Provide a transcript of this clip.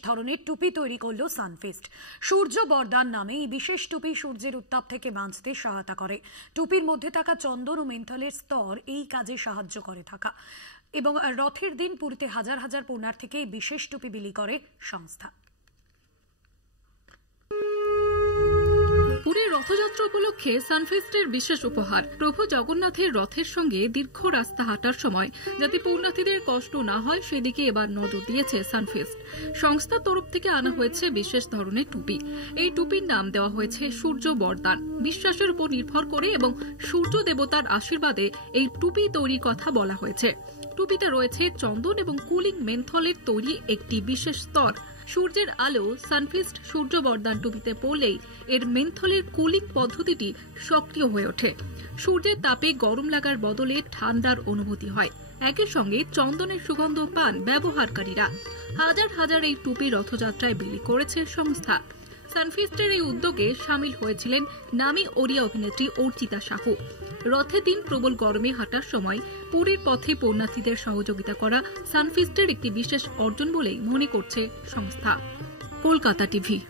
ধরনের টুপি তৈরি করলো সানফিস্ট। সূর্য বরদান নামে এই বিশেষ টুপি সূর্যের উত্তাপ থেকে বাঁচতে সহায়তা করে। টুপির মধ্যে থাকা চন্দন ও মেন্থলের স্তর এই কাজে সাহায্য করে থাকা এবং রথের দিন পুরীতে হাজার হাজার পুণ্যার্থীকে এই বিশেষ টুপি বিলি করে সংস্থা। পুরীর রথযাত্রা উপলক্ষে সানফিস্টের বিশেষ উপহার। প্রভু জগন্নাথের রথের সঙ্গে দীর্ঘ রাস্তা হাঁটার সময় যাতে পুণ্যার্থীদের কষ্ট না হয় সেদিকে এবার নজর দিয়েছে সানফিস্ট। সংস্থার তরফ থেকে আনা হয়েছে বিশেষ ধরনের টুপি। এই টুপির নাম দেওয়া হয়েছে সূর্য বরদান। বিশ্বাসের উপর নির্ভর করে এবং সূর্য দেবতার আশীর্বাদে এই টুপি তৈরির কথা বলা হয়েছে। টুপিতে রয়েছে চন্দন এবং কুলিং মেন্থলের তৈরি একটি বিশেষ স্তর। সূর্যের আলো সানফিস্ট সূর্য বরদান টুপিতে পড়লেই এর মেন্থলের কুলিং পদ্ধতিটি সক্রিয় হয়ে ওঠে। সূর্যের তাপে গরম লাগার বদলে ঠান্ডার অনুভূতি হয়। একই সঙ্গে চন্দনের সুগন্ধ পান ব্যবহারকারীরা। হাজার হাজার এই টুপি রথযাত্রায় বিলি করেছে সংস্থা। সানফিস্টের এই উদ্যোগে সামিল হয়েছিলেন নামী ওড়িয়া অভিনেত্রী অর্চিতা সাহু। রথের দিন প্রবল গরমে হাঁটার সময় পুরীর পথে পুণ্যার্থীদের সহযোগিতা করা সানফিস্টের একটি বিশেষ অর্জন বলেই মনে করছে সংস্থা। কলকাতা টিভি।